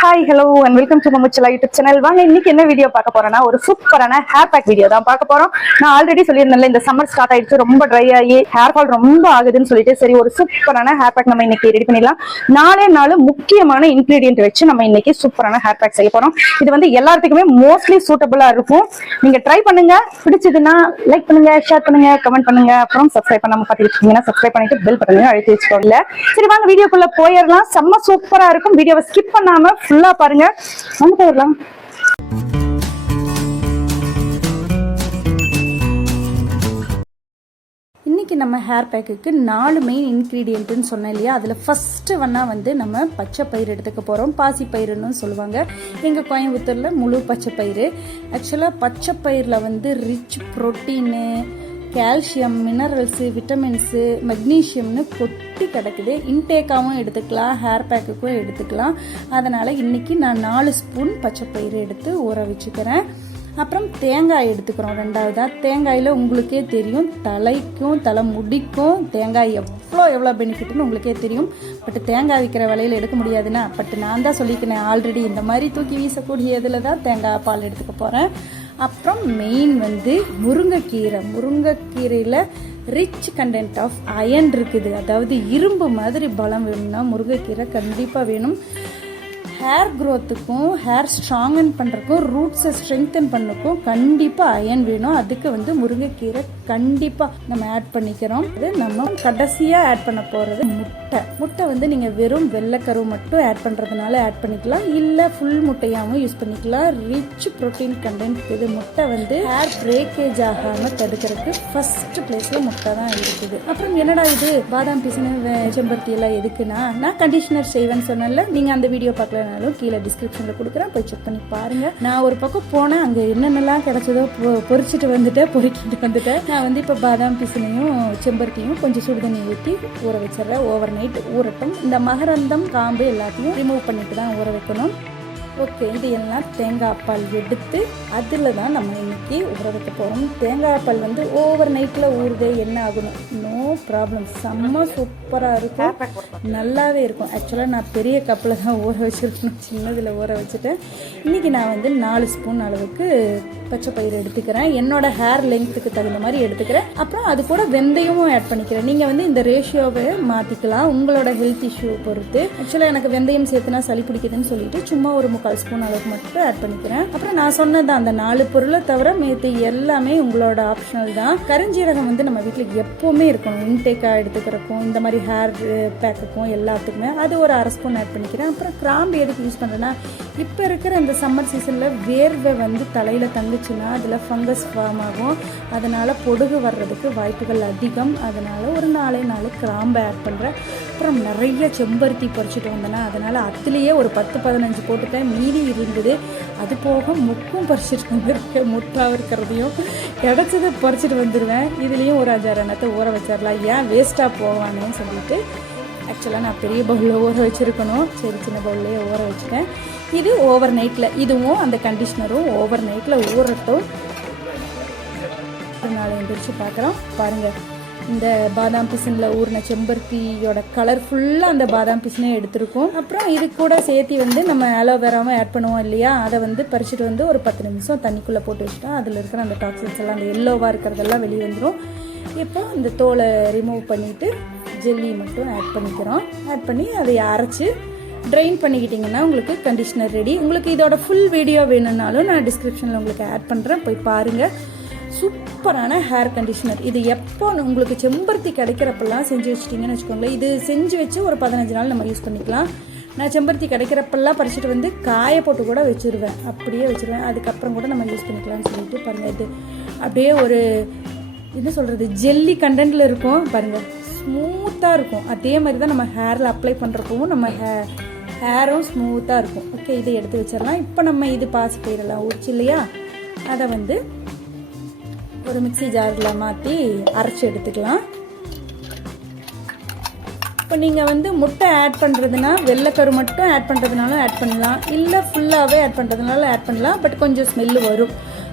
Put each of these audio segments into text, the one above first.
Hi hello and welcome to மமுச்சலா YouTube channel. வாங்க இன்னைக்கு என்ன வீடியோ பார்க்க போறோம்னா ஒரு சூப்பரான ஹேர் பேக் வீடியோ தான் பார்க்க போறோம். நான் ஆல்ரெடி சொல்லியிருந்தேன்ல, இந்த சம்மர் ஸ்டார்ட் ஆயிடுச்சு, ரொம்ப ட்ரை ஆகி ஹேர் ஃபால் ரொம்ப ஆகுதுன்னு சொல்லிட்டு, சரி ஒரு சூப்பரான ஹேர் பேக் நம்ம இன்னைக்கு ரெடி பண்ணிடலாம். நாலு முக்கியமான இன்கிரீடியன்ட் வச்சு நம்ம இன்னைக்கு சூப்பரான ஹேர் பேக் செய்ய போறோம். இது வந்து எல்லாத்துக்குமே மோஸ்ட்லி சூட்டபிளா இருக்கும். நீங்க ட்ரை பண்ணுங்க, பிடிச்சதுன்னா லைக் பண்ணுங்க, ஷேர் பண்ணுங்க, கமெண்ட் பண்ணுங்க. அப்புறம் சப்ஸ்கிரைப் பண்ணாம பார்த்துட்டு இருக்கீங்கன்னா சப்ஸ்கிரைப் பண்ணிட்டு பெல் பட்டனை அழுத்தி வச்சுக்கோங்க. சரி வாங்க வீடியோக்குள்ள போயிடலாம். செம்ம சூப்பரா இருக்கும். வீடியோவை ஸ்கிப் பண்ணாம ஃபுல்லா பாருங்க. வந்து போயிடலாம். இன்றைக்கி நம்ம ஹேர் பேக்குக்கு 4 மெயின் இன்க்ரீடியண்ட்டுன்னு சொன்னேன் இல்லையா, அதில் ஃபஸ்ட்டு வந்து நம்ம பச்சை பயிர் எடுத்துக்க போகிறோம். பாசி பயிறுன்னு சொல்லுவாங்க எங்கள் கோயம்புத்தூரில், முழு பச்சை பயிறு. ஆக்சுவலாக பச்சை பயிரில் வந்து rich protein, calcium, minerals, vitamins, மெக்னீஷியம்னு கொட்டி கிடக்குது. இன்டேக்காகவும் எடுத்துக்கலாம், ஹேர் பேக்குக்கும் எடுத்துக்கலாம். அதனால் இன்றைக்கி நான் 4 ஸ்பூன் பச்சை பயிறு எடுத்து ஊற வச்சுக்கிறேன். அப்புறம் தேங்காய் எடுத்துக்கிறோம். ரெண்டாவதாக தேங்காயில் உங்களுக்கே தெரியும், தலைக்கும் தலை முடிக்கும் தேங்காய் எவ்வளோ பெனிஃபிட்னு உங்களுக்கே தெரியும். பட் தேங்காய் விற்கிற விலையில் எடுக்க முடியாதுன்னா, பட் நான் தான் சொல்லிக்கிறேன் ஆல்ரெடி, இந்த மாதிரி தூக்கி வீசக்கூடியதில் தான் தேங்காய் பால் எடுத்துக்க போகிறேன். அப்புறம் மெயின் வந்து முருங்கைக்கீரையில் ரிச் கண்டென்ட் ஆஃப் அயன் இருக்குது. அதாவது இரும்பு மாதிரி பலம் வேணும்னா முருங்கைக்கீரை கண்டிப்பாக வேணும். ஹேர் க்ரோத்துக்கும், ஹேர் ஸ்ட்ராங்கன் பண்ணுறக்கும், ரூட்ஸை ஸ்ட்ரெங்தன் பண்ணுறக்கும் கண்டிப்பாக அயன் வேணும். அதுக்கு வந்து முருங்கைக்கீரை கண்டிப்பாக நம்ம ஆட் பண்ணிக்கிறோம். அது நம்ம கடைசியாக ஆட் பண்ண போகிறது முட்டை வந்து நீங்கள் வெறும் வெள்ளைக்கரு மட்டும் ஆட் பண்ணுறதுனால ஆட் பண்ணிக்கலாம், இல்லை ஃபுல் முட்டையாகவும் யூஸ் பண்ணிக்கலாம். ரிச் ப்ரோட்டீன் கண்டென்ட் இது. முட்டை வந்து ஹேர் பிரேக்கேஜ் ஆகாமல் தடுக்கிறதுக்கு ஃபர்ஸ்ட் பிளேஸில் முட்டை தான் இருக்குது. அப்புறம் என்னடா இது பாதாம் பிசினு செம்பருத்தி எல்லாம் எதுக்குன்னா, நான் கண்டிஷனர் செய்வேன்னு சொன்னேன்ல, நீங்கள் அந்த வீடியோ பார்க்கல கீழே டிஸ்கிரிப்ஷன்ல கொடுக்குறேன், போய் செக் பண்ணி பாருங்க. நான் ஒரு பக்கம் போனேன், அங்க என்னென்னலாம் கிடைச்சதோ பொறிக்கிட்டு வந்துட்டேன். நான் வந்து இப்ப பாதாம் பிசினையும் செம்பருத்தியும் கொஞ்சம் சுடுதண்ணி ஊற்றி ஊற வச்சிடறேன். ஓவர் நைட் ஊறட்டும். இந்த மகரந்தம், காம்பு எல்லாத்தையும் ரிமூவ் பண்ணிட்டு தான் ஊற வைக்கணும். ஓகே, இது எல்லாம் தேங்காய் பால் எடுத்து அதில் தான் நம்ம இன்னைக்கு ஊற வைக்க போகிறோம். தேங்காய் பால் வந்து ஓவர் நைட்டில் ஊறுதே என்ன ஆகணும், நோ ப்ராப்ளம், செம்ம சூப்பராக இருக்கும், நல்லாவே இருக்கும். ஆக்சுவலாக நான் பெரிய கப்பில் தான் ஊற வச்சுருக்கணும், சின்னதில் ஊற வச்சுட்டேன். இன்றைக்கி நான் வந்து 4 ஸ்பூன் அளவுக்கு பச்சை பயிர் எடுத்துக்கிறேன். என்னோட ஹேர் லெங்க்த்துக்கு தகுந்த மாதிரி எடுத்துக்கிறேன். அப்புறம் அது கூட வெந்தயமும் ஆட் பண்ணிக்கிறேன். நீங்கள் வந்து இந்த ரேஷியோவை மாற்றிக்கலாம் உங்களோட ஹெல்த் இஷ்யூ பொறுத்து. ஆக்சுவலாக எனக்கு வெந்தயம் சேர்த்துனா சளி பிடிக்குதுன்னு சொல்லிட்டு சும்மா ஒரு 3/4 ஸ்பூன் அளவுக்கு மட்டும் ஆட் பண்ணிக்கிறேன். அப்புறம் நான் சொன்னது அந்த 4 பொருளை தவிர மேத்து எல்லாமே உங்களோட ஆப்ஷனல் தான். கருஞ்சீரகம் வந்து நம்ம வீட்டில் எப்போவுமே இருக்கணும், இன்டேக்காக எடுத்துக்கிறக்கும், இந்த மாதிரி ஹேர் பேக்குக்கும் எல்லாத்துக்குமே. அது ஒரு 1/2 ஸ்பூன் ஆட் பண்ணிக்கிறேன். அப்புறம் கிராம்பு எதுக்கு யூஸ் பண்ணுறேன்னா, இப்போ இருக்கிற இந்த சம்மர் சீசனில் வேர்வை வந்து தலையில் தங்குச்சுன்னா அதில் ஃபங்கஸ் ஃபார்ம் ஆகும். அதனால் பொடுகு வர்றதுக்கு வாய்ப்புகள் அதிகம். அதனால் ஒரு 4 கிராம்பை ஆட் பண்ணுறேன். அப்புறம் நிறைய செம்பருத்தி பறிச்சுட்டு வந்தேன்னா, அதனால் அதுலேயே ஒரு 10-15 போட்டுட்டேன். மீதி இருந்தது. அது போக முக்கும் பறிச்சுட்டு வந்துருக்கேன். முட்டாக இருக்கிறதையும் கிடச்சதை பறிச்சுட்டு வந்துடுவேன். இதுலேயும் ஒரு 5-6 எண்ணத்தை ஊற வச்சிடலாம், ஏன் வேஸ்ட்டாக போவானேன்னு சொல்லிட்டு. ஆக்சுவலாக நான் பெரிய பவுலில் ஊற வச்சுருக்கணும், சரி சின்ன பவுல்லையே ஊற வச்சுட்டேன். இது ஓவர் நைட்டில், இதுவும் அந்த கண்டிஷ்னரும் ஓவர் நைட்டில் ஊறட்டும். ஒரு நாள் எந்திரிச்சு பார்க்குறோம். பாருங்கள், இந்த பாதாம் பிசினில் ஊறின செம்பருத்தியோட கலர் ஃபுல்லாக அந்த பாதாம் பிசினே எடுத்துருக்கும். அப்புறம் இது கூட சேர்த்து வந்து நம்ம அலோவேராவும் ஆட் பண்ணுவோம் இல்லையா, அதை வந்து பறிச்சுட்டு வந்து ஒரு 10 நிமிஷம் தண்ணிக்குள்ளே போட்டு வச்சுட்டா அதில் இருக்கிற அந்த டாக்ஸின்ஸ் எல்லாம், அந்த எல்லோவாக இருக்கிறதெல்லாம் வெளியே வந்துடும். இப்போ இந்த தோலை ரிமூவ் பண்ணிவிட்டு ஜெல்லி மட்டும் ஆட் பண்ணிக்கிறோம். ஆட் பண்ணி அதை அரைச்சி ட்ரைன் பண்ணிக்கிட்டிங்கன்னா உங்களுக்கு கண்டிஷ்னர் ரெடி. உங்களுக்கு இதோட ஃபுல் வீடியோ வேணும்னாலும் நான் டிஸ்கிரிப்ஷனில் உங்களுக்கு ஆட் பண்ணுறேன், போய் பாருங்கள். சூப்பரான ஹேர் கண்டிஷ்னர். இது எப்போ உங்களுக்கு செம்பருத்தி கிடைக்கிறப்பெல்லாம் செஞ்சு வச்சிட்டிங்கன்னு வச்சுக்கோங்களேன். இது செஞ்சு வச்சு ஒரு 15 நாள் நம்ம யூஸ் பண்ணிக்கலாம். நான் செம்பருத்தி கிடைக்கிறப்பெல்லாம் பறிச்சுட்டு வந்து காய போட்டு கூட வச்சுருவேன், அப்படியே வச்சுருவேன். அதுக்கப்புறம் கூட நம்ம யூஸ் பண்ணிக்கலாம்னு சொல்லிட்டு பாருங்கள். இது அப்படியே ஒரு என்ன சொல்கிறது, ஜெல்லி கண்டென்ட்டில் இருக்கும் பாருங்கள், ஸ்மூத்தாக இருக்கும். அதே மாதிரி தான் நம்ம ஹேரில் அப்ளை பண்ணுறப்பவும் நம்ம ஹேரும் ஸ்மூத்தாக இருக்கும். ஓகே, இதை எடுத்து வச்சிடலாம். இப்போ நம்ம இது பாசி பயிரெல்லாம் ஊறிச்சு இல்லையா, அதை வந்து ஒரு மிக்ஸி ஜாரில் மாற்றி அரைச்சி எடுத்துக்கலாம். இப்போ நீங்கள் வந்து முட்டை ஆட் பண்ணுறதுனா வெள்ளைக்கரு மட்டும் ஆட் பண்ணுறதுனாலும் ஆட் பண்ணலாம், இல்லை ஃபுல்லாகவே ஆட் பண்ணுறதுனால ஆட் பண்ணலாம். பட் கொஞ்சம் ஸ்மெல்லு வரும்.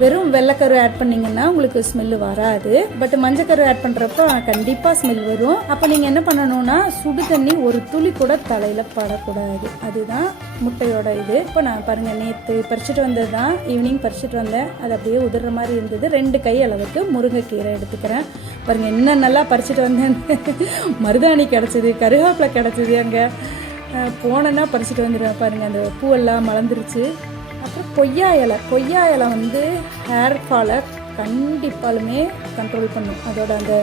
வெறும் வெள்ளைக்கரு ஆட் பண்ணிங்கன்னா உங்களுக்கு ஸ்மெல்லு வராது. பட் மஞ்சக்கரு ஆட் பண்ணுறப்போ கண்டிப்பாக ஸ்மெல் வரும். அப்போ நீங்கள் என்ன பண்ணணும்னா சுடு தண்ணி ஒரு துளி கூட தலையில் படக்கூடாது. அதுதான் முட்டையோட இது. இப்போ நான் பாருங்கள், நேற்று பறிச்சுட்டு வந்தது தான், ஈவினிங் பறிச்சுட்டு வந்தேன். அது அப்படியே உதிர்ற மாதிரி இருந்தது. 2 கை அளவுக்கு முருங்கைக்கீரை எடுத்துக்கிறேன். பாருங்கள் என்ன நல்லா பறிச்சுட்டு வந்தேன். மருதாணி கிடச்சிது, கருவேப்பிலை கிடச்சிது. அங்கே போனேன்னா பறிச்சுட்டு வந்துடுவேன். பாருங்கள் அந்த பூவெல்லாம் மலர்ந்துருச்சு. அப்புறம் கொய்யா இலை வந்து ஹேர் ஃபாலை கண்டிப்பாலுமே கண்ட்ரோல் பண்ணும். அதோட அந்த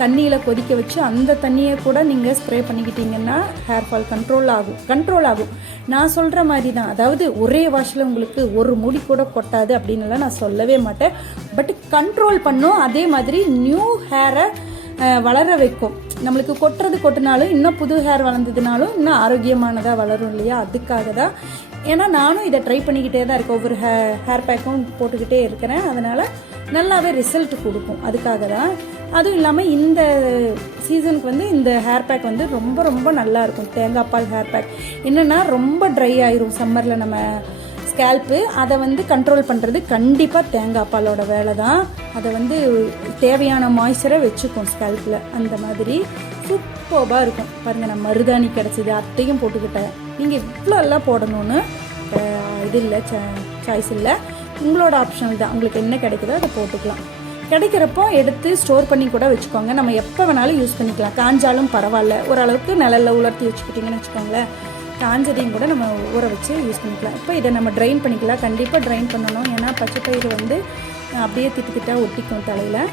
தண்ணியில் கொதிக்க வச்சு அந்த தண்ணியை கூட நீங்கள் ஸ்ப்ரே பண்ணிக்கிட்டீங்கன்னா ஹேர் ஃபால் கண்ட்ரோல் ஆகும். நான் சொல்கிற மாதிரி தான், அதாவது ஒரே வாஷில் உங்களுக்கு ஒரு முடி கூட கொட்டாது அப்படின்னுலாம் நான் சொல்லவே மாட்டேன். பட் கண்ட்ரோல் பண்ணும். அதே மாதிரி நியூ ஹேரை வளர வைக்கும். நம்மளுக்கு கொட்டினாலும் இன்னும் புது ஹேர் வளர்ந்ததுனாலும் இன்னும் ஆரோக்கியமானதாக வளரும் இல்லையா, அதுக்காக தான். ஏன்னா நானும் இதை ட்ரை பண்ணிக்கிட்டே தான் இருக்கேன். ஒவ்வொரு ஹேர் பேக்கும் போட்டுக்கிட்டே இருக்கிறேன். அதனால் நல்லாவே ரிசல்ட் கொடுக்கும். அதுக்காக தான். அதுவும் இல்லாமல் இந்த சீசனுக்கு வந்து இந்த ஹேர் பேக் வந்து ரொம்ப ரொம்ப நல்லா இருக்கும். தேங்காய் பால் ஹேர் பேக் என்னென்னா ரொம்ப ட்ரை ஆயிரும் சம்மரில் நம்ம ஸ்கேல்ப்பு. அதை வந்து கண்ட்ரோல் பண்ணுறது கண்டிப்பாக தேங்காய் பாலோட வேலை தான். அதை வந்து தேவையான மாய்ஸ்சரை வச்சுக்கும் ஸ்கேல்ப்பில். அந்த மாதிரி சூப்பராக இருக்கும். பாருங்கள், நான் மருதாணி கிடச்சிது, அத்தையும் போட்டுக்கிட்டேன். நீங்கள் இவ்வளோ எல்லாம் போடணும்னு இது இல்லை, சாய்ஸ் இல்லை. உங்களோட ஆப்ஷனல் தான். உங்களுக்கு என்ன கிடைக்குதோ அதை போட்டுக்கலாம். கிடைக்கிறப்போ எடுத்து ஸ்டோர் பண்ணி கூட வச்சுக்கோங்க. நம்ம எப்போ வேணாலும் யூஸ் பண்ணிக்கலாம். காஞ்சாலும் பரவாயில்ல, ஓரளவுக்கு நிழல்ல உலர்த்தி வச்சுக்கிட்டிங்கன்னு வச்சுக்கோங்களேன். காஞ்சதையும் கூட நம்ம ஊற வச்சு யூஸ் பண்ணிக்கலாம். இப்போ இதை நம்ம ட்ரைன் பண்ணிக்கலாம். கண்டிப்பாக ட்ரைன் பண்ணணும். ஏன்னா பச்சைப்பயிறு வந்து அப்படியே திட்டாக ஒட்டிக்கும் தலையில்.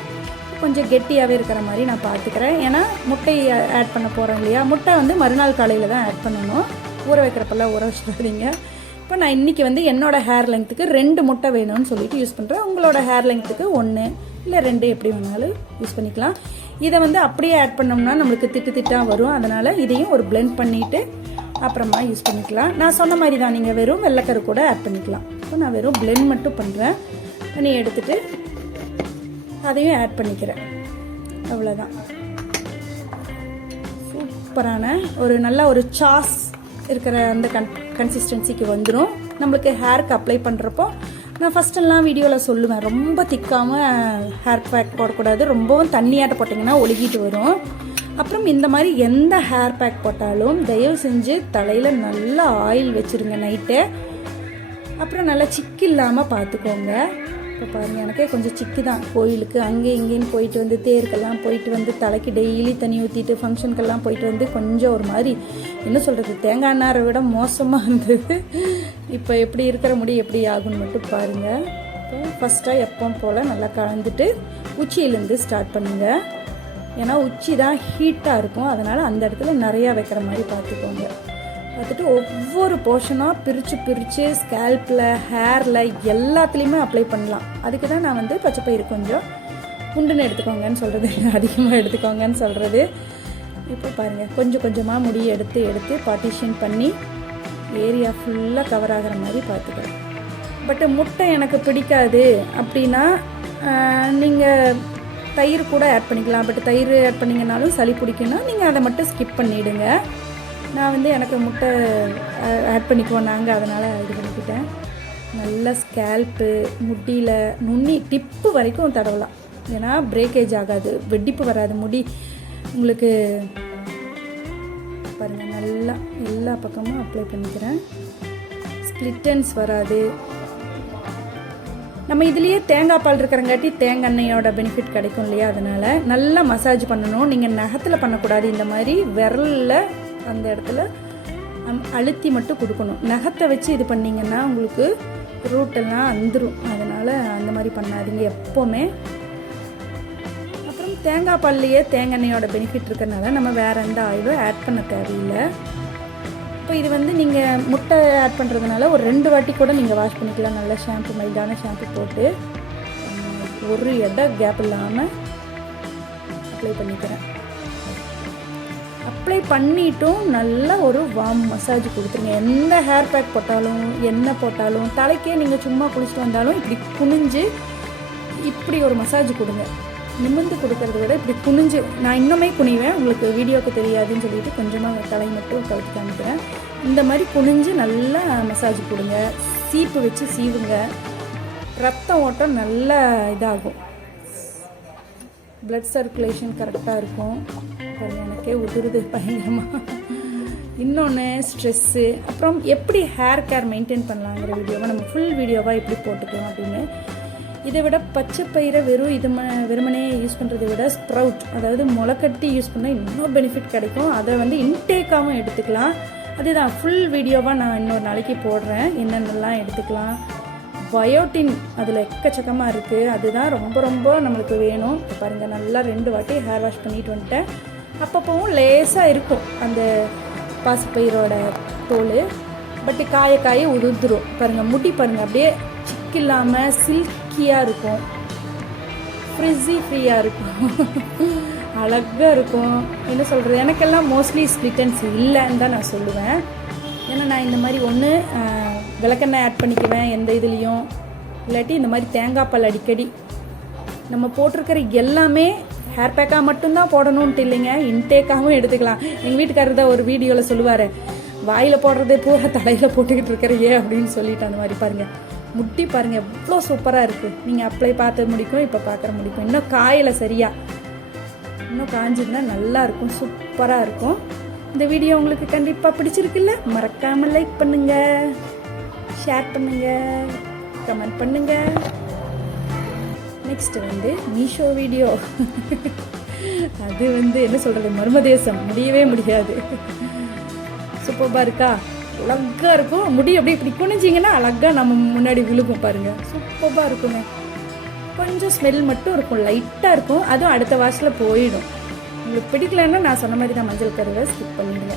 கொஞ்சம் கெட்டியாகவே இருக்கிற மாதிரி நான் பார்த்துக்கிறேன். ஏன்னா முட்டை ஆட் பண்ண போகிறேன் இல்லையா. முட்டை வந்து மறுநாள் காலையில் தான் ஆட் பண்ணணும். ஊற வைக்கிறப்பெல்லாம் ஊற வச்சுடாதீங்க. இப்போ நான் இன்றைக்கி வந்து என்னோடய ஹேர் லெங்க்த்துக்கு 2 முட்டை வேணும்னு சொல்லிட்டு யூஸ் பண்ணுறேன். உங்களோட ஹேர் லெங்க்த்துக்கு 1 இல்லை 2 எப்படி வேணாலும் யூஸ் பண்ணிக்கலாம். இதை வந்து அப்படியே ஆட் பண்ணோம்னா நம்மளுக்கு திட்டாக வரும். அதனால் இதையும் ஒரு பிளெண்ட் பண்ணிவிட்டு அப்புறமா யூஸ் பண்ணிக்கலாம். நான் சொன்ன மாதிரி தான், நீங்கள் வெறும் வெள்ளைக்கரு கூட ஆட் பண்ணிக்கலாம். இப்போ நான் வெறும் பிளெண்ட் மட்டும் பண்ணுறேன். பண்ணி எடுத்துகிட்டு அதையும் ஆட் பண்ணிக்கிறேன். அவ்வளோதான். சூப்பரான நல்ல ஒரு சாஸ் இருக்கிற அந்த கன்சிஸ்டன்சிக்கு வந்துடும். நம்மளுக்கு ஹேருக்கு அப்ளை பண்ணுறப்போ நான் ஃபஸ்ட்டெல்லாம் வீடியோவில் சொல்லுவேன், ரொம்ப திக்காமல் ஹேர் பேக் போடக்கூடாது, ரொம்பவும் தண்ணியாட்ட போட்டிங்கன்னா ஒழுகிட்டு வரும். அப்புறம் இந்த மாதிரி எந்த ஹேர் பேக் போட்டாலும் தயவு செஞ்சு தலையில் நல்லா ஆயில் வச்சுருங்க நைட்டு. அப்புறம் நல்லா சிக்கு இல்லாமல் பார்த்துக்கோங்க. இப்போ பாருங்கள், எனக்கே கொஞ்சம் சிக்கு தான். கோயிலுக்கு அங்கே இங்கேன்னு போயிட்டு வந்து, தேருக்கெல்லாம் போயிட்டு வந்து, தலைக்கு டெய்லி தண்ணி ஊற்றிட்டு ஃபங்க்ஷனுக்கெல்லாம் போயிட்டு வந்து கொஞ்சம் ஒரு மாதிரி என்ன சொல்கிறது, தேங்காய் நாரை விட மோசமாக இருந்தது. இப்போ எப்படி இருக்கிற முடி எப்படி ஆகுன்னு மட்டும் பாருங்கள். இப்போ ஃபஸ்ட்டாக எப்பவும் போல் நல்லா கலந்துட்டு உச்சியிலேருந்து ஸ்டார்ட் பண்ணுங்கள். ஏன்னா உச்சி தான் ஹீட்டாக இருக்கும். அதனால் அந்த இடத்துல நிறையா வைக்கிற மாதிரி பார்த்துக்கோங்க. பார்த்துட்டு ஒவ்வொரு போர்ஷனாக பிரித்து ஸ்கேல்பில், ஹேரில் எல்லாத்துலேயுமே அப்ளை பண்ணலாம். அதுக்கு தான் நான் வந்து பச்சைப்பயிறு கொஞ்சம் குண்டுன்னு எடுத்துக்கோங்கன்னு சொல்கிறது, அதிகமாக எடுத்துக்கோங்கன்னு சொல்கிறது. இப்போ பாருங்கள், கொஞ்சம் கொஞ்சமாக முடியை எடுத்து பார்ட்டிஷன் பண்ணி ஏரியா ஃபுல்லாக கவர் ஆகிற மாதிரி பார்த்துக்கிறேன். பட் முட்டை எனக்கு பிடிக்காது அப்படின்னா நீங்கள் தயிர் கூட ஆட் பண்ணிக்கலாம். பட் தயிர் ஆட் பண்ணிங்கனாலும் சளி பிடிக்குன்னா நீங்கள் அதை மட்டும் ஸ்கிப் பண்ணிவிடுங்க. நான் வந்து எனக்கு முட்டை ஆட் பண்ணிக்குவோம் நாங்கள், அதனால் இது பண்ணிக்கிட்டேன். நல்லா ஸ்கேல்ப்பு, முடியில் நுண்ணி டிப்பு வரைக்கும் தடவலாம். ஏன்னா பிரேக்கேஜ் ஆகாது, வெடிப்பு வராது முடி உங்களுக்கு. பாருங்கள், நல்லா எல்லா பக்கமும் அப்ளை பண்ணிக்கிறேன். ஸ்ப்ளிட்டன்ஸ் வராது. நம்ம இதுலேயே தேங்காய் பால் இருக்கிறங்காட்டி தேங்காய் எண்ணெயோட பெனிஃபிட் கிடைக்கும் இல்லையா. அதனால் நல்லா மசாஜ் பண்ணணும். நீங்கள் நகத்தில் பண்ணக்கூடாது. இந்த மாதிரி விரலில் அந்த இடத்துல அழுத்தி மட்டும் கொடுக்கணும். நகத்தை வச்சு இது பண்ணிங்கன்னா உங்களுக்கு ரூட்டெல்லாம் வந்துடும். அதனால் அந்த மாதிரி பண்ணாதீங்க எப்போவுமே. அப்புறம் தேங்காய் பால்லையே தேங்காய் எண்ணெயோட பெனிஃபிட் இருக்கிறதுனால நம்ம வேறு எந்த ஆயிலும் ஆட் பண்ண தேவையில்லை. இப்போ இது வந்து நீங்கள் முட்டை ஆட் பண்ணுறதுனால ஒரு 2 வாட்டி கூட நீங்கள் வாஷ் பண்ணிக்கலாம். நல்லா ஷாம்பு, மைல்டான ஷாம்பு போட்டு ஒரு கேப் இல்லாமல் அப்ளை பண்ணிக்கிறேன். அப்ளை பண்ணிட்டும் நல்லா ஒரு வார்ம் மசாஜ் கொடுத்துருங்க. எந்த ஹேர் பேக் போட்டாலும் என்ன போட்டாலும் தலைக்கே நீங்கள் சும்மா குளிச்சுட்டு வந்தாலும் இப்படி குனிஞ்சு இப்படி ஒரு மசாஜ் கொடுங்க. நிமிர்ந்து கொடுக்கறத விட இப்படி குனிஞ்சு, நான் இன்னுமே குனிவேன், உங்களுக்கு வீடியோவுக்கு தெரியாதுன்னு சொல்லிட்டு கொஞ்சமாக தலை மட்டும் கவுத்து காமிக்கிறேன். இந்த மாதிரி குனிஞ்சு நல்லா மசாஜ் கொடுங்க. சீப்பு வச்சு சீவுங்க. ரத்த ஓட்டம் நல்ல இதாகும், பிளட் சர்க்குலேஷன் கரெக்டாக இருக்கும். எனக்கே உதிருது பயங்கரமாக. இன்னொன்று ஸ்ட்ரெஸ்ஸு, அப்புறம் எப்படி ஹேர் கேர் மெயின்டைன் பண்ணலாங்கிற வீடியோவை நம்ம ஃபுல் வீடியோவாக எப்படி போட்டுக்கலாம் அப்படின்னு. இதை விட பச்சை பயிரை வெறுமனே யூஸ் பண்ணுறதை விட ஸ்ப்ரவுட், அதாவது முளைக்கட்டி யூஸ் பண்ணால் இன்னும் பெனிஃபிட் கிடைக்கும். அதை வந்து இன்டேக்காகவும் எடுத்துக்கலாம். அதுதான் ஃபுல் வீடியோவாக நான் இன்னொரு நாளைக்கு போடுறேன், என்னென்னலாம் எடுத்துக்கலாம். பயோட்டின் அதில் எக்கச்சக்கமாக இருக்குது, அதுதான் ரொம்ப ரொம்ப நம்மளுக்கு வேணும். இப்போ பாருங்கள், நல்லா 2 வாட்டி ஹேர் வாஷ் பண்ணிட்டு வந்துட்டேன். அப்பப்போவும் லேசாக இருக்கும் அந்த பாசிப்பயிரோட தோல், பட்டு காய உதிர்ந்துடும். பாருங்கள், முடி பாருங்கள் அப்படியே சிக்கு இல்லாமல் சில்கியாக இருக்கும், ஃப்ரியாக இருக்கும், அழகாக இருக்கும். என்ன சொல்கிறது, எனக்கெல்லாம் மோஸ்ட்லி ஸ்ப்ளிட்டன்ஸ் இல்லைன்னு தான் நான் சொல்லுவேன். ஏன்னா நான் இந்த மாதிரி ஒன்று விளக்கெண்ணெய் ஆட் பண்ணிக்குவேன் எந்த இதுலேயும், இல்லாட்டி இந்த மாதிரி தேங்காய் பால் அடிக்கடி. நம்ம போட்டிருக்கிற எல்லாமே ஹேர் பேக்காக மட்டும்தான் போடணுன்ட்டு இல்லைங்க, இன்டேக்காகவும் எடுத்துக்கலாம். எங்கள் வீட்டுக்காரர் தான் ஒரு வீடியோவில் சொல்லுவார், வாயில் போடுறதே பூரா தலையில் போட்டுக்கிட்டு இருக்கிறையே அப்படின்னு சொல்லிட்டு. அந்த மாதிரி பாருங்கள், முட்டி பாருங்கள் எவ்வளோ சூப்பராக இருக்குது. நீங்கள் அப்ளை பார்த்து முடிக்கும், இப்போ பார்க்குற முடிக்கும். இன்னும் காயில் சரியாக இன்னும் காஞ்சிருந்தா நல்லாயிருக்கும், சூப்பராக இருக்கும். இந்த வீடியோ உங்களுக்கு கண்டிப்பாக பிடிச்சிருக்குல்ல? மறக்காமல் லைக் பண்ணுங்கள், ஷேர் பண்ணுங்கள், கமெண்ட் பண்ணுங்கள். நெக்ஸ்ட்டு வந்து மீஷோ வீடியோ, அது வந்து என்ன சொல்கிறது, மர்மதேசம், முடியவே முடியாது. சூப்பராக இருக்கா, அழகாக இருக்கும். முடி அப்படியே இப்படி குனிஞ்சிங்கன்னா அழகாக நம்ம முன்னாடி விழுகும் பாருங்கள், சூப்பராக இருக்குங்க. கொஞ்சம் ஸ்மெல் மட்டும் இருக்கும், லைட்டாக இருக்கும், அதுவும் அடுத்த வாஷில் போயிடும். உங்களுக்கு பிடிக்கலன்னா நான் சொன்ன மாதிரி தான் மஞ்சள் கருவை ஸ்கிப் பண்ணிடுங்க.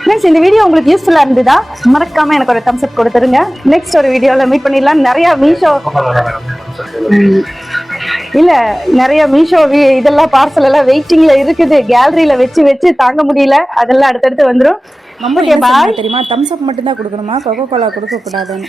ஃப்ரெண்ட்ஸ், இந்த வீடியோ உங்களுக்கு யூஸ்ஃபுல்லாக இருந்ததா மறக்காம எனக்கு ஒரு தம்ஸ் அப் கொடுத்துருங்க. நெக்ஸ்ட் ஒரு வீடியோவில் மீட் பண்ணிடலாம். நிறைய மீஷோ இதெல்லாம் பார்சல் எல்லாம் வெயிட்டிங்ல இருக்குது, கேலரியில வச்சு தாங்க முடியல, அதெல்லாம் அடுத்தடுத்து வந்துடும். ரொம்ப தெரியுமா, தம்ஸ் அப் மட்டும் தான் கொடுக்கணுமா, கோகோ கோலா கொடுக்க கூடாதுன்னு.